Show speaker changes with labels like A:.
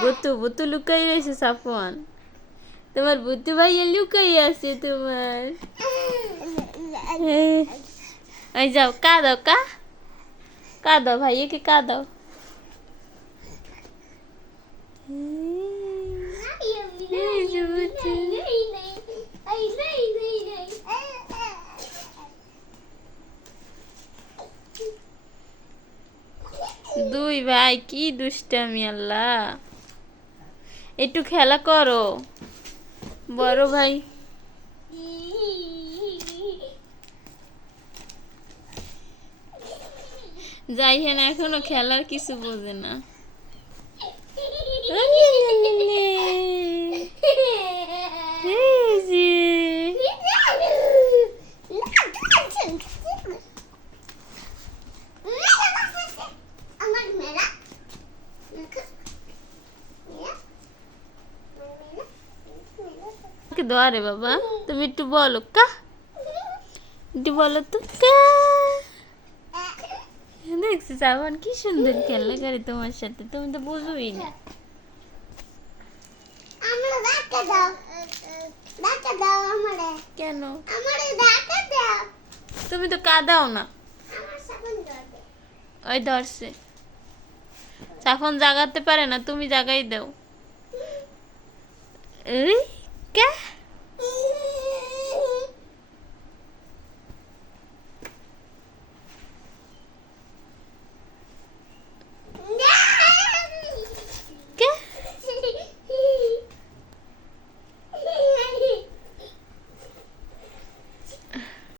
A: বুতু বুতু লুকাই রয়েছে সাফওয়ান তোমার বুতু ভাইয়া লুকাই আছে তোমার এই যাও কা দাও কা কা দাও ভাইয়াকে কা দাও এই যে বুতু। দুই ভাই, কি দুষ্টামি, আল্লাহ। একটু খেলা করো। বড় ভাই। যাই হেন এখনও খেলার কিছু বোঝে না। কি দোয়া রে বাবা। তুমি একটু বলো কা? একটু বলো তো কা? দেখছি সাবান কি সুন্দর খেলা করে তোমার সাথে তুমি তো বুঝোই না। কেন? তুমি তো কাদাও না। ওই ধরছে। সাফন জাগাতে পারে না তুমি জাগাই দাও। এই? け？